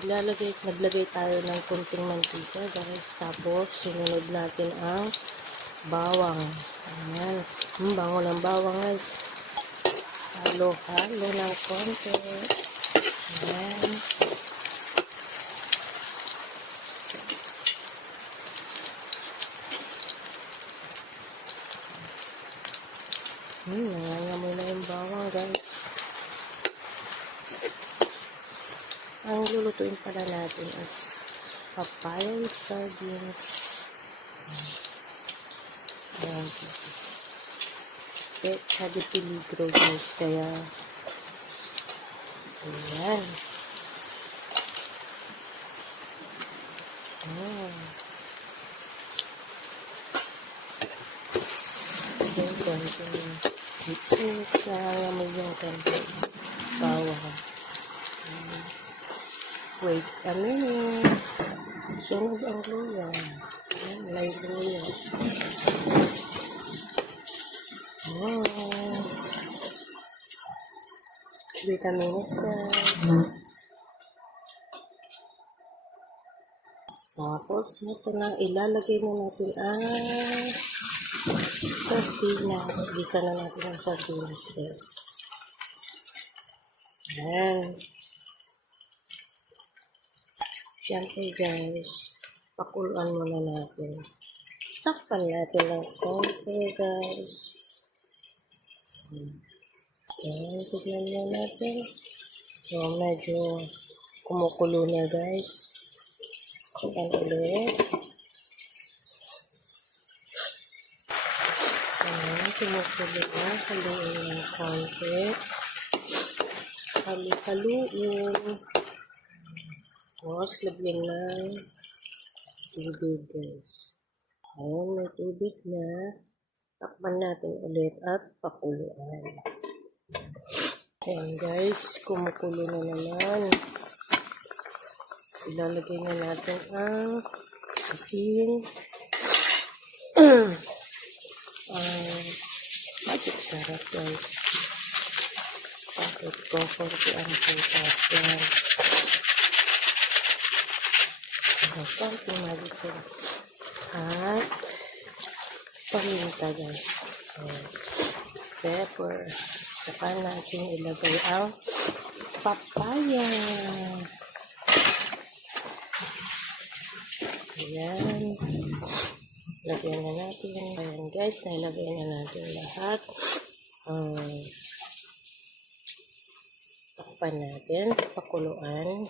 Naglagay tayo ng kunting mantika guys. Tapos, sinunod natin ang bawang. Ayan. Bango ng bawang guys. Halo-halo ng konti. Ayan. Nangangamoy na yung bawang guys. Ang lulutuin pala natin is papaya with sardines. Ayan. Sabi peligro guys. Kaya ayan. Nangangamoy yung konti. Bawang. Wait a minute. Sunog ang luya. Ayan, may luya. Wait a minute guys. Tapos, ito na, ilalagay na natin ang sardinas. Gisa na natin ang sardinas guys. Ayan. Siyempre guys, pakuluan muna natin. Takpan natin ng konti guys. Ayan, tignan na natin. So, medyo kumukulo na guys. Ayan ulit. Ayan, kumukulo na. Haluin ng konti. Haluin. Tapos, lagyan ng tubig guys. Ayan, may tubig na. Takpan natin ulit at pakuluan. Ayan guys, kumukulo na naman. Ilalagay na natin ang asin. Bakit sarap guys. Bakit ko konti ang putas yan. Konti magiging. At paminta guys. Pepper. Saka natin ilagay ang papaya. Ayan. Lagyan na natin. Ayan guys, nailagay na natin lahat. Takpan natin. Pakuluan.